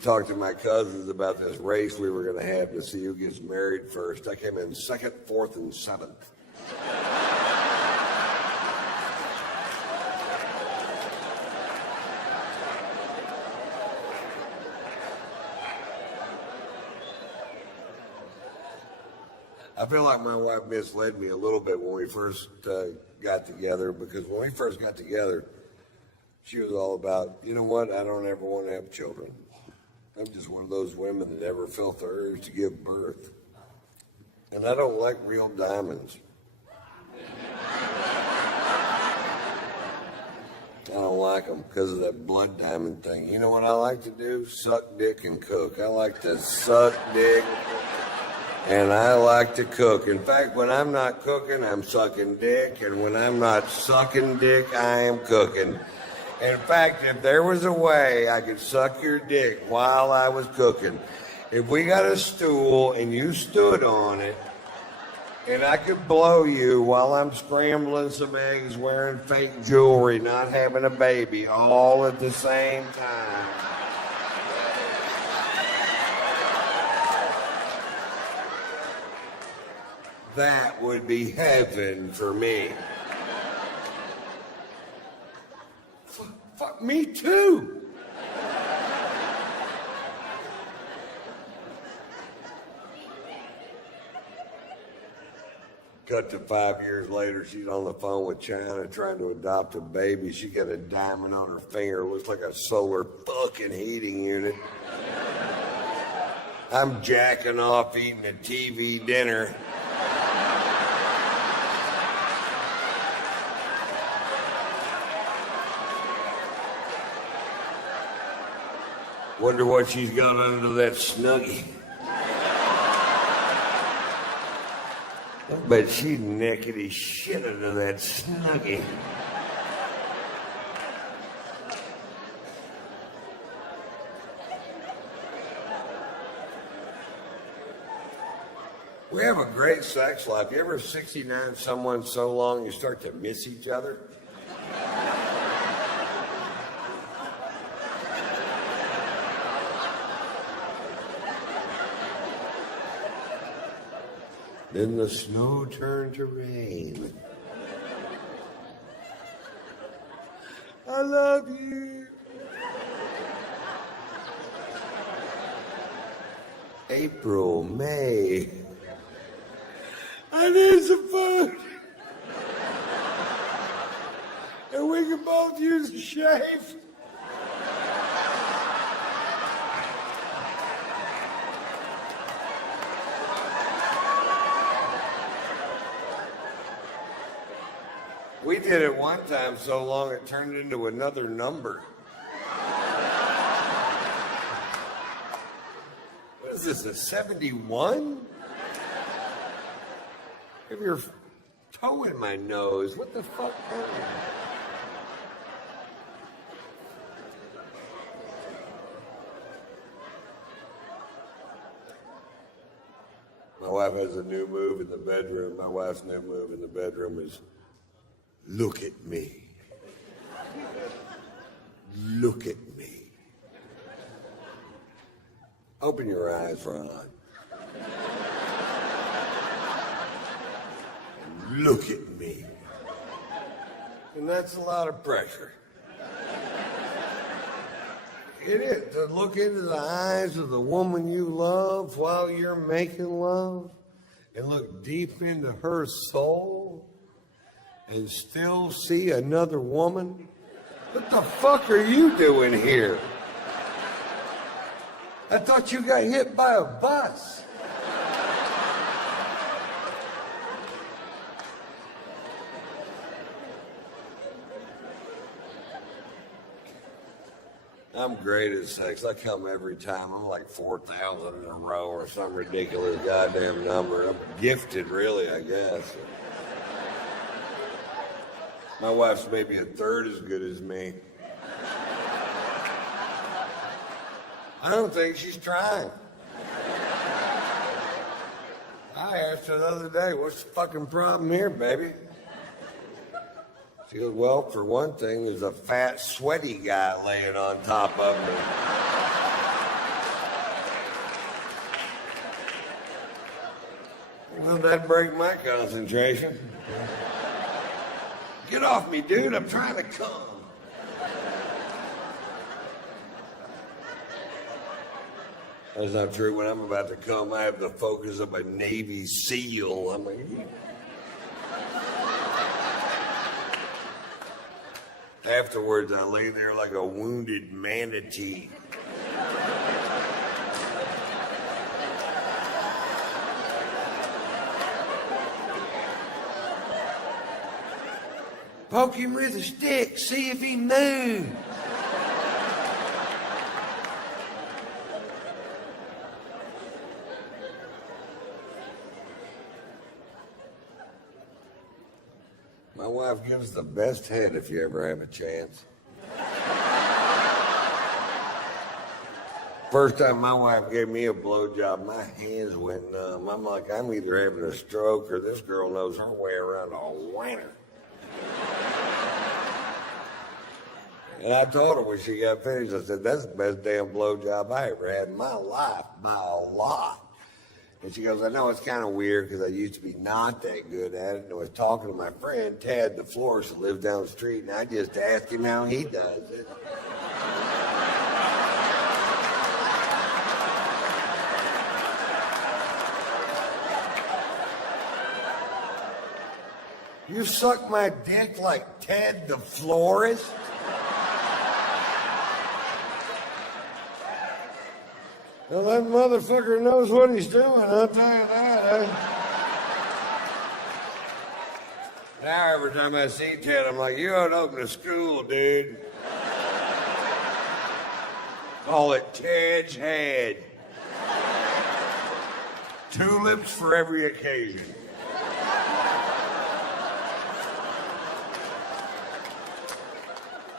Talked to my cousins about this race we were going to have to see who gets married first. I came in second, fourth, and seventh. I feel like my wife misled me a little bit when we first got together, because when we first got together, she was all about, you know what, I don't ever want to have children. I'm just one of those women that never felt the urge to give birth. And I don't like real diamonds. I don't like them because of that blood diamond thing. You know what I like to do? Suck dick and cook. I like to suck dick and I like to cook. In fact, when I'm not cooking, I'm sucking dick. And when I'm not sucking dick, I am cooking. In fact, if there was a way I could suck your dick while I was cooking, if we got a stool and you stood on it, and I could blow you while I'm scrambling some eggs, wearing fake jewelry, not having a baby, all at the same time. That would be heaven for me. Fuck me too. Cut to 5 years later, she's on the phone with China trying to adopt a baby. She got a diamond on her finger. It looks like a solar fucking heating unit. I'm jacking off eating a TV dinner. Wonder what she's got under that snuggie. But she's naked shit under that snuggie. We have a great sex life. You ever 69 someone so long you start to miss each other? Then the snow turned to rain. I love you. April, May. I need some food. And we can both use a shave. We did it one time so long it turned into another number. What is this, a 71? Have your toe in my nose. What the fuck? My wife has a new move in the bedroom. My wife's new move in the bedroom is, look at me. Look at me. Open your eyes, Ron. Look at me. And that's a lot of pressure. It is, to look into the eyes of the woman you love while you're making love and look deep into her soul and still see another woman? What the fuck are you doing here? I thought you got hit by a bus. I'm great at sex. I come every time. I'm like 4,000 in a row or some ridiculous goddamn number. I'm gifted, really, I guess. My wife's maybe a third as good as me. I don't think she's trying. I asked her the other day, what's the fucking problem here, baby? She goes, well, for one thing, there's a fat, sweaty guy laying on top of me. Well, that'd break my concentration. Get off me, dude. I'm trying to come. That's not true. When I'm about to come, I have the focus of a Navy SEAL. I mean, afterwards, I lay there like a wounded manatee. Poke him with a stick, see if he moves. My wife gives the best head if you ever have a chance. First time my wife gave me a blowjob, my hands went numb. I'm like, I'm either having a stroke or this girl knows her way around a winner. And I told her when she got finished, I said, that's the best damn blowjob I ever had in my life, by a lot. And she goes, I know it's kind of weird because I used to be not that good at it. And I was talking to my friend, Ted, the florist that lives down the street, and I just asked him how he does it. You suck my dick like Ted, the florist? Well, that motherfucker knows what he's doing, I'll tell you that. Now every time I see Ted, I'm like, you ought to open a school, dude. Call it Ted's Head. Tulips for every occasion.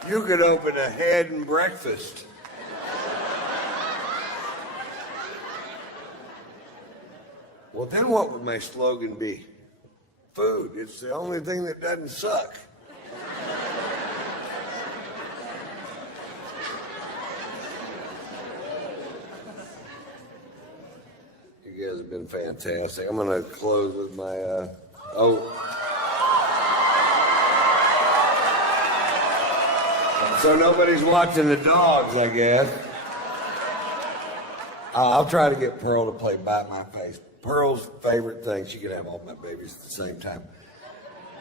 You could open a head and breakfast. Well, then what would my slogan be? Food. It's the only thing that doesn't suck. You guys have been fantastic. I'm going to close with my, So nobody's watching the dogs, I guess. I'll try to get Pearl to play Bite My Face. Pearl's favorite thing, she can have all my babies at the same time.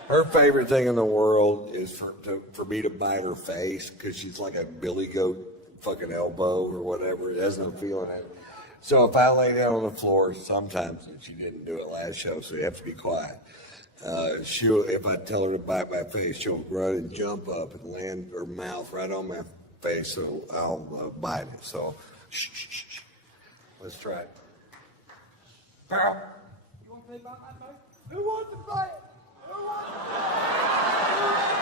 Her favorite thing in the world is for me to bite her face because she's like a billy goat fucking elbow or whatever. It has no feeling in it. So if I lay down on the floor, sometimes, and she didn't do it last show, so you have to be quiet. If I tell her to bite my face, she'll run and jump up and land her mouth right on my face, so I'll bite it. So, shh. Let's try it. Pearl. You want to play Bite My Face? Who wants to play it? Who wants to play it?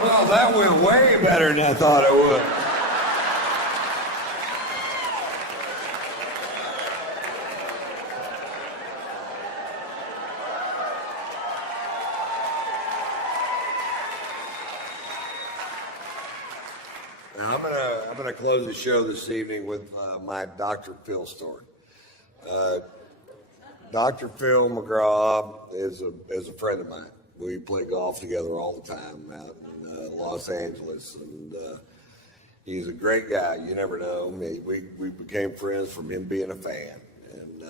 Well, that went way better than I thought it would. Now, I'm gonna close the show this evening with my Dr. Phil story. Dr. Phil McGraw is a friend of mine. We play golf together all the time out in Los Angeles, and he's a great guy. You never know. We became friends from him being a fan, and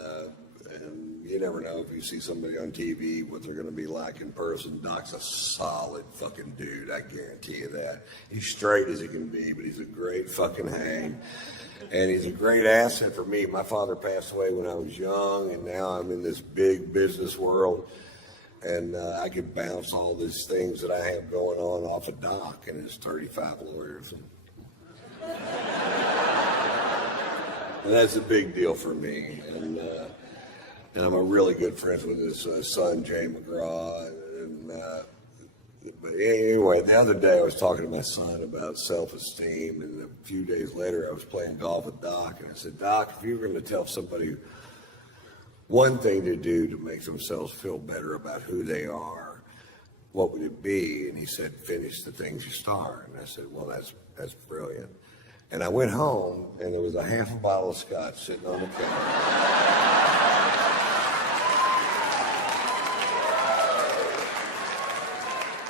you never know if you see somebody on TV what they're going to be like in person. Doc's a solid fucking dude, I guarantee you that. He's straight as he can be, but he's a great fucking hang. And he's a great asset for me. My father passed away when I was young, and now I'm in this big business world. And I could bounce all these things that I have going on off of Doc and his 35 lawyers. And that's a big deal for me. And I'm a really good friend with his son, Jay McGraw. But anyway, the other day I was talking to my son about self-esteem, and a few days later I was playing golf with Doc, and I said, Doc, if you were going to tell somebody one thing to do to make themselves feel better about who they are, what would it be? And he said, finish the things you start. And I said, well, that's brilliant. And I went home, and there was a half a bottle of scotch sitting on the counter.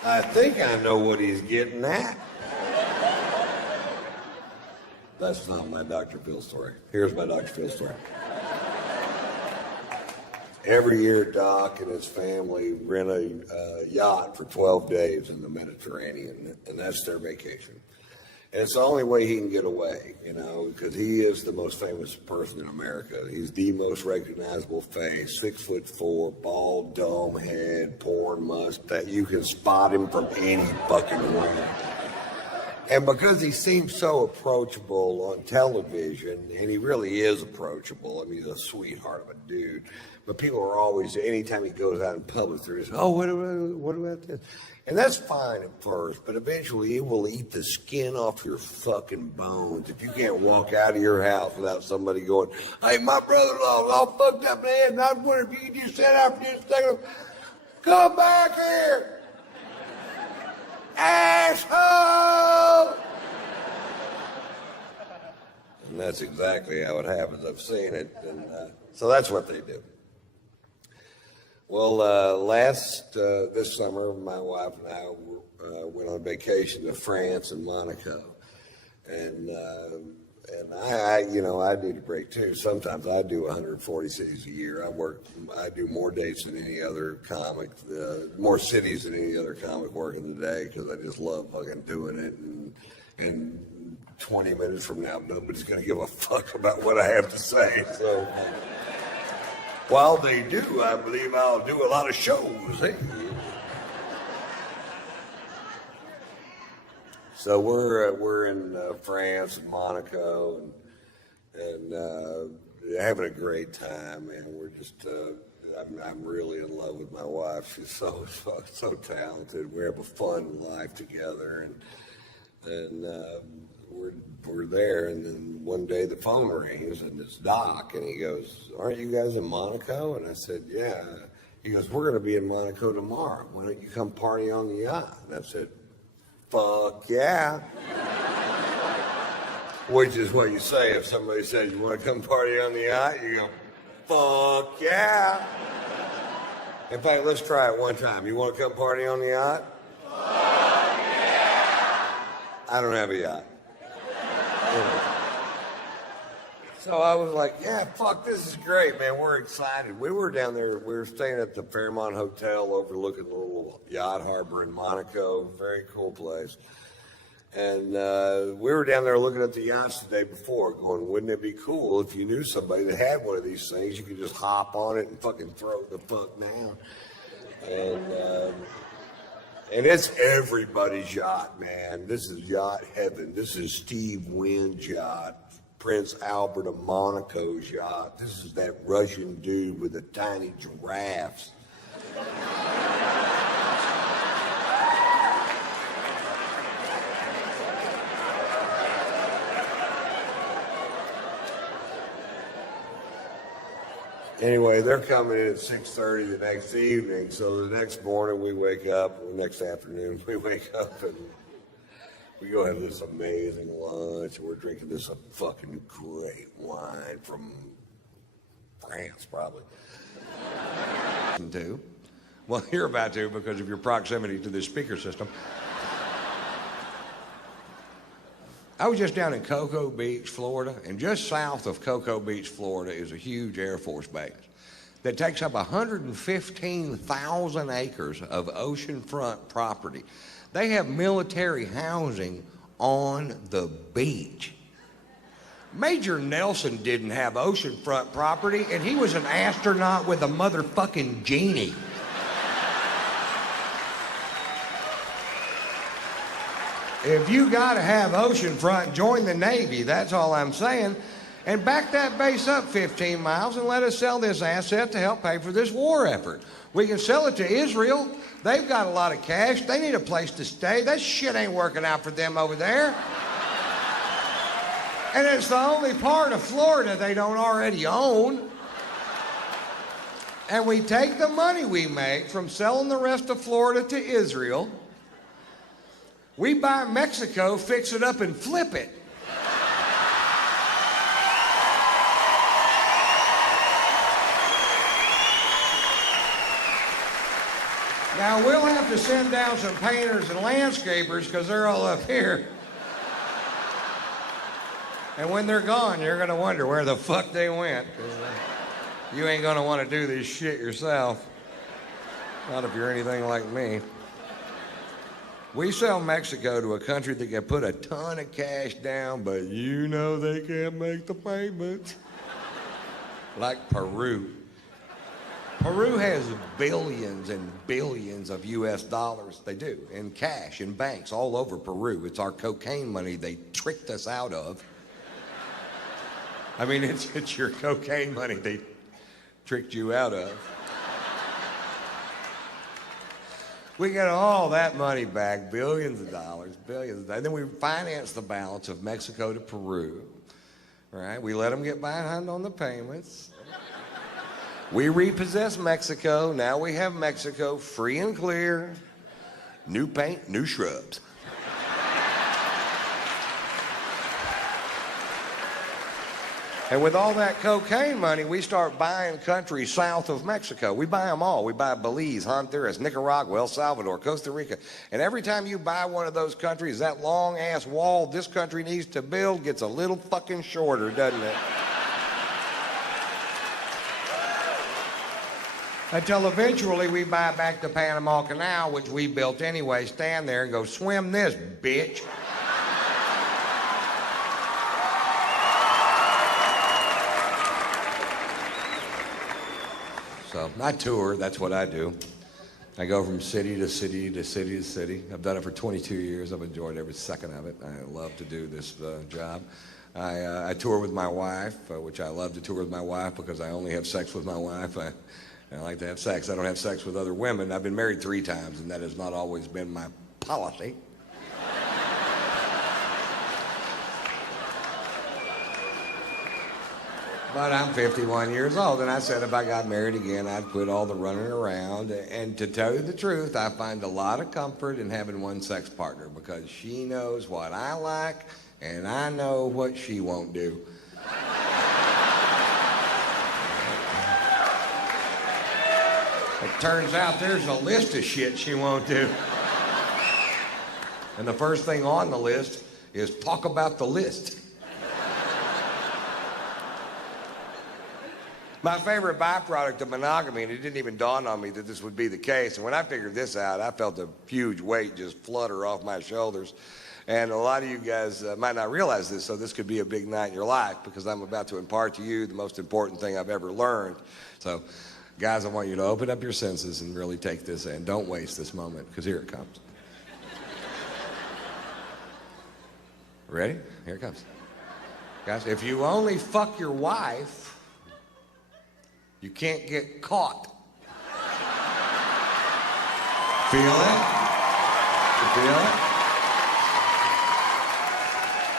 I think I know what he's getting at. That's not my Dr. Phil story. Here's my Dr. Phil story. Every year, Doc and his family rent a yacht for 12 days in the Mediterranean, and that's their vacation. And it's the only way he can get away, you know, because he is the most famous person in America. He's the most recognizable face, 6'4", bald dome head, porn mustache. You can spot him from any fucking room. And because he seems so approachable on television, and he really is approachable, I mean, he's a sweetheart of a dude, but people are always, anytime he goes out in public, they're just, oh, what about this? And that's fine at first, but eventually it will eat the skin off your fucking bones if you can't walk out of your house without somebody going, hey, my brother-in-law's all fucked up in the head, and I was wondering if you could just sit out for just a second. Come back here! Asshole! And that's exactly how it happens. I've seen it, and so that's what they do. Well, this summer, my wife and I went on vacation to France and Monaco, and I need a break too. Sometimes I do 140 cities a year. I do more dates than any other comic, more cities than any other comic working today, because I just love fucking doing it. And 20 minutes from now, nobody's going to give a fuck about what I have to say. So. While they do, I believe I'll do a lot of shows. Hey? So we're in France and Monaco and having a great time, man. We're just I'm really in love with my wife. She's so talented. We have a fun life together, and we're there, and then one day the phone rings, and it's Doc, and he goes, aren't you guys in Monaco? And I said, yeah. He goes, we're going to be in Monaco tomorrow. Why don't you come party on the yacht? And I said, fuck yeah. Which is what you say if somebody says, you want to come party on the yacht? You go, fuck yeah. In fact, let's try it one time. You want to come party on the yacht? Fuck yeah. I don't have a yacht. So I was like, yeah, fuck, this is great, man. We're excited. We were down there. We were staying at the Fairmont Hotel overlooking the little yacht harbor in Monaco. Very cool place. And we were down there looking at the yachts the day before, going, wouldn't it be cool if you knew somebody that had one of these things? You could just hop on it and fucking throw it the fuck down. And it's everybody's yacht, man. This is yacht heaven. This is Steve Wynn's yacht, Prince Albert of Monaco's yacht. This is that Russian dude with the tiny giraffes. Anyway, they're coming in at 6:30 the next evening, so the next morning we wake up, or next afternoon we wake up and we go have this amazing lunch, and we're drinking this fucking great wine from France, probably. Well, you're about to because of your proximity to this speaker system. I was just down in Cocoa Beach, Florida, and just south of Cocoa Beach, Florida is a huge Air Force base. that takes up 115,000 acres of oceanfront property. They have military housing on the beach. Major Nelson didn't have oceanfront property, and he was an astronaut with a motherfucking genie. If you gotta have oceanfront, join the Navy, that's all I'm saying. And back that base up 15 miles and let us sell this asset to help pay for this war effort. We can sell it to Israel. They've got a lot of cash. They need a place to stay. That shit ain't working out for them over there. And it's the only part of Florida they don't already own. And we take the money we make from selling the rest of Florida to Israel. We buy Mexico, fix it up, and flip it. Now, we'll have to send down some painters and landscapers because they're all up here. And when they're gone, you're going to wonder where the fuck they went. 'Cause you ain't going to want to do this shit yourself. Not if you're anything like me. We sell Mexico to a country that can put a ton of cash down, but you know they can't make the payments. Like Peru. Peru has billions and billions of US dollars, they do, in cash, in banks all over Peru. It's our cocaine money they tricked us out of. I mean, it's your cocaine money they tricked you out of. We get all that money back, billions of dollars, billions. And then we finance the balance of Mexico to Peru, right? We let them get behind on the payments. We repossess Mexico. Now we have Mexico free and clear. New paint, new shrubs. And with all that cocaine money, we start buying countries south of Mexico. We buy them all. We buy Belize, Honduras, Nicaragua, El Salvador, Costa Rica. And every time you buy one of those countries, that long-ass wall this country needs to build gets a little fucking shorter, doesn't it? Until eventually we buy back the Panama Canal, which we built anyway, stand there and go, swim this, bitch. So I tour, that's what I do. I go from city to city to city to city. I've done it for 22 years. I've enjoyed every second of it. I love to do this job. I tour with my wife, which I love to tour with my wife because I only have sex with my wife. I like to have sex. I don't have sex with other women. I've been married 3 times, and that has not always been my policy. But I'm 51 years old, and I said if I got married again, I'd quit all the running around. And to tell you the truth, I find a lot of comfort in having one sex partner because she knows what I like, and I know what she won't do. It turns out there's a list of shit she won't do. And the first thing on the list is talk about the list. My favorite byproduct of monogamy, and it didn't even dawn on me that this would be the case, and when I figured this out, I felt a huge weight just flutter off my shoulders. And a lot of you guys might not realize this, so this could be a big night in your life because I'm about to impart to you the most important thing I've ever learned. So, guys, I want you to open up your senses and really take this in. Don't waste this moment, because here it comes. Ready? Here it comes. Guys, if you only fuck your wife, you can't get caught. Feel it? You feel it?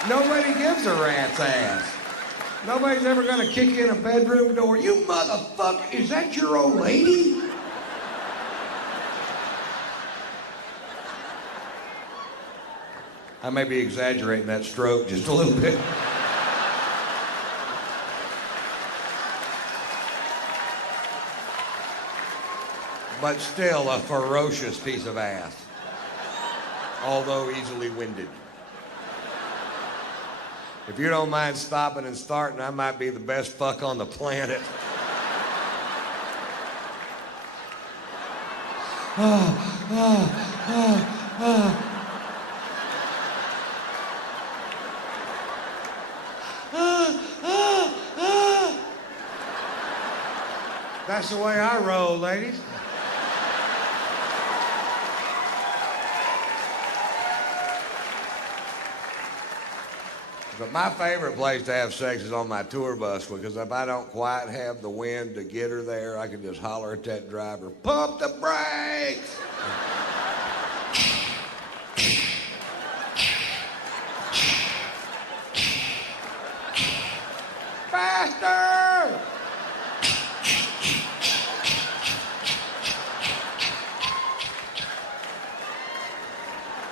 Nobody gives a rat's ass. Nobody's ever gonna kick in a bedroom door. You motherfucker, is that your old lady? I may be exaggerating that stroke just a little bit. But still a ferocious piece of ass, although easily winded. If you don't mind stopping and starting, I might be the best fuck on the planet. That's the way I roll, ladies. But my favorite place to have sex is on my tour bus, because if I don't quite have the wind to get her there, I can just holler at that driver, pump the brakes! Faster!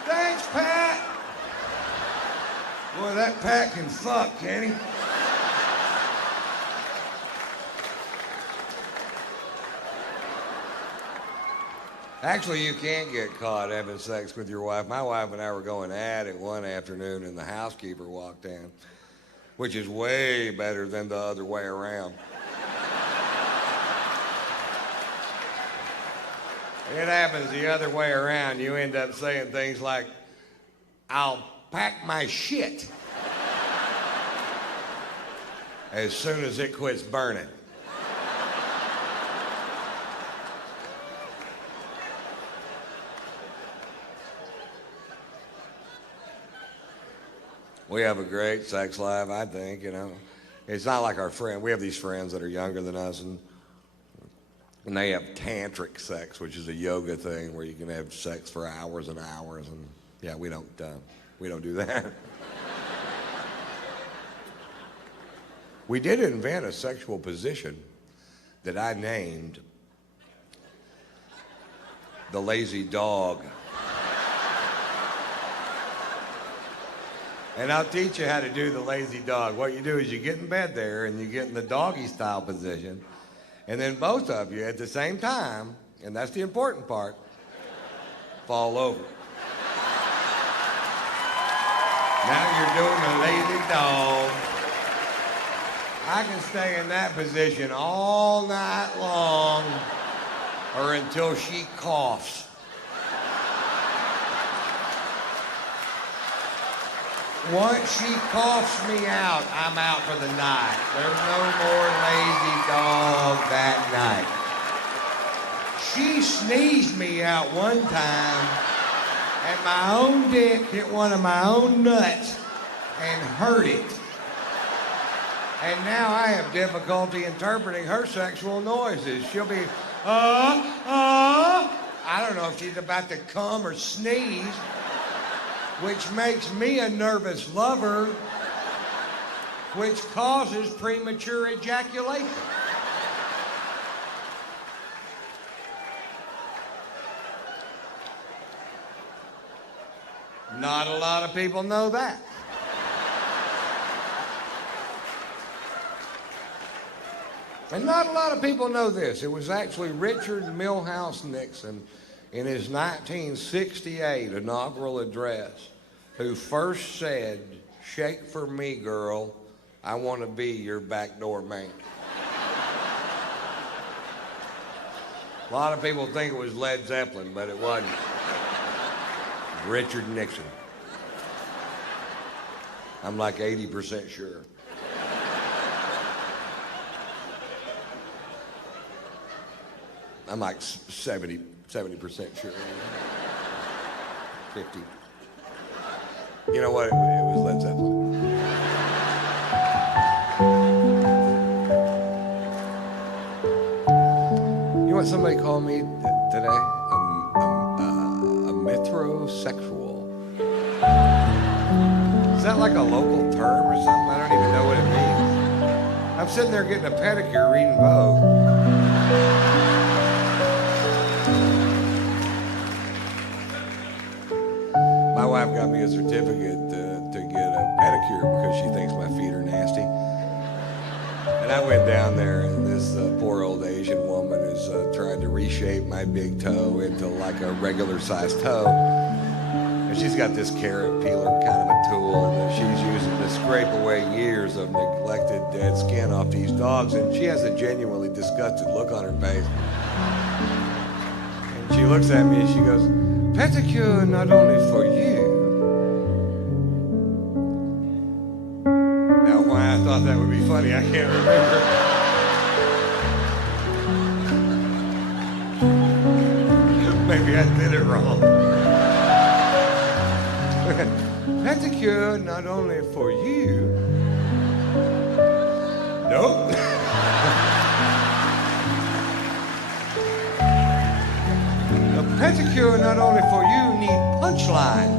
Thanks, Pat! Boy, that Pat can fuck, can he? Actually, you can't get caught having sex with your wife. My wife and I were going at it one afternoon, and the housekeeper walked in, which is way better than the other way around. It happens the other way around. You end up saying things like, I'll pack my shit as soon as it quits burning. We have a great sex life, I think, you know. It's not like our friend. We have these friends that are younger than us, and they have tantric sex, which is a yoga thing where you can have sex for hours and hours, and yeah, we don't do that. We did invent a sexual position that I named the lazy dog. And I'll teach you how to do the lazy dog. What you do is you get in bed there and you get in the doggy style position, and then both of you at the same time, and that's the important part, fall over. Now you're doing the lazy dog. I can stay in that position all night long or until she coughs. Once she coughs me out, I'm out for the night. There's no more lazy dog that night. She sneezed me out one time, and my own dick hit one of my own nuts and hurt it. And now I have difficulty interpreting her sexual noises. She'll be, I don't know if she's about to come or sneeze, which makes me a nervous lover, which causes premature ejaculation. Not a lot of people know that. And not a lot of people know this. It was actually Richard Milhouse Nixon in his 1968 inaugural address who first said, "Shake for me, girl. I want to be your backdoor man." A lot of people think it was Led Zeppelin, but it wasn't. Richard Nixon. I'm like 80% sure. I'm like 70% sure. 50. You know what? It was Led Zeppelin. You know what somebody called me today? A metrosexual. Is that like a local term or something? I don't even know what it means. I'm sitting there getting a pedicure reading Vogue. My wife got me a certificate to get a pedicure because she thinks my feet are nasty. And I went down there, and this poor old Asian woman is trying to reshape my big toe into like a regular-sized toe. And she's got this carrot peeler kind of a tool that she's using to scrape away years of neglected dead skin off these dogs. And she has a genuinely disgusted look on her face. And she looks at me and she goes, pedicure not only for you. Now, why I thought that would be funny, I can't remember. Maybe I did it wrong. Pedicure not only for you. Nope. A pedicure not only for you need punchline.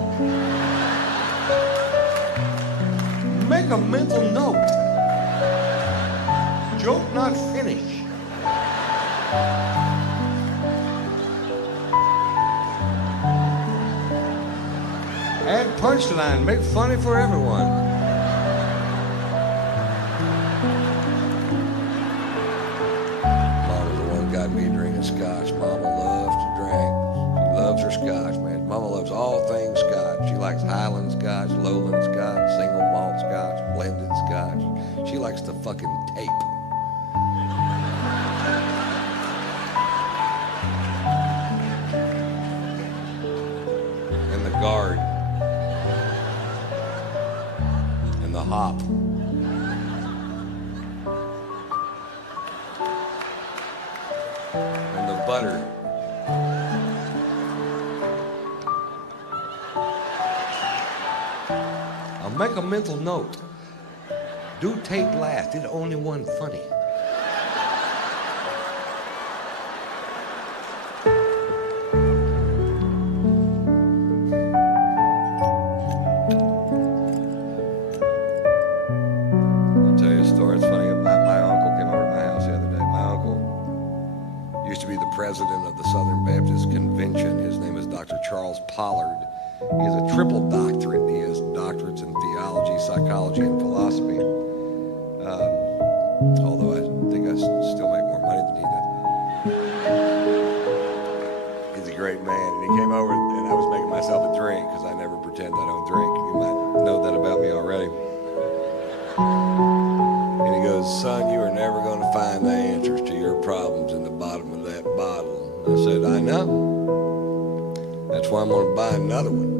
Make a mental note. Joke not finish. Add punchline, make funny for everyone. Mama's the one got me drinking scotch. Mama loves to drink. She loves her scotch, man. Mama loves all things scotch. She likes Highland scotch, Lowland scotch, single malt scotch, blended scotch. She likes the fucking tape. And the guard. And the hop. And the butter. I'll make a mental note. Do tape last. It's only one funny. I'll tell you a story. It's funny. My uncle came over to my house the other day. My uncle used to be the president of the Southern Baptist Convention. His name is Dr. Charles Pollard. He has a triple doctorate. He has doctorates in theology, psychology, and philosophy. Although I think I still make more money than he does. He's a great man. And he came over and I was making myself a drink because I never pretend I don't drink. You might know that about me already. And he goes, son, you are never going to find the answers to your problems in the bottom of that bottle. I said, I know. That's why I'm going to buy another one.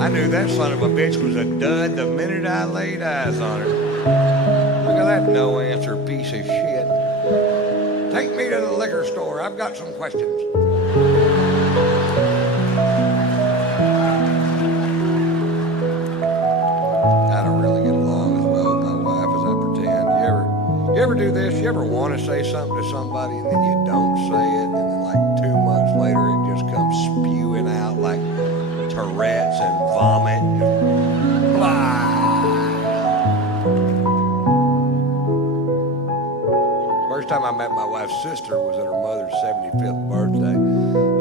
I knew that son of a bitch was a dud the minute I laid eyes on her. Look at that no-answer piece of shit. Take me to the liquor store. I've got some questions. I don't really get along as well with my wife as I pretend. You ever do this? You ever want to say something to somebody and then you don't say it, and then like 2 months later it just comes spewing out like Tourette's and vomit? Blah. First time I met my wife's sister was at her mother's 75th birthday.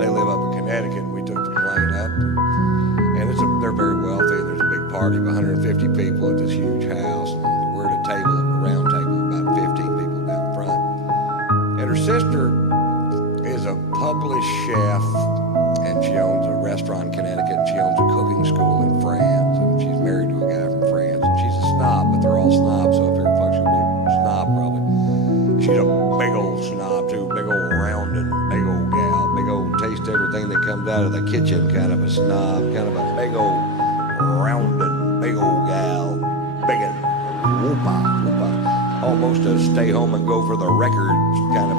They live up in Connecticut, and we took the plane up. And they're very wealthy, and there's a big party of 150 people at this huge house. And we're at a table, a round table, about 15 people down front. And her sister is a published chef, and she owns a restaurant in Connecticut, and she owns a cooking school in France, and she's married to a guy from France, and she's a snob, but they're all snobs, so I figured fuck, she'll be a snob probably. She's a big old snob too, big old rounded, big old gal, big old taste everything that comes out of the kitchen kind of a snob, kind of a big old rounded, big old gal, big and whoop-ah, whoop-ah. Almost a stay home and go for the records kind of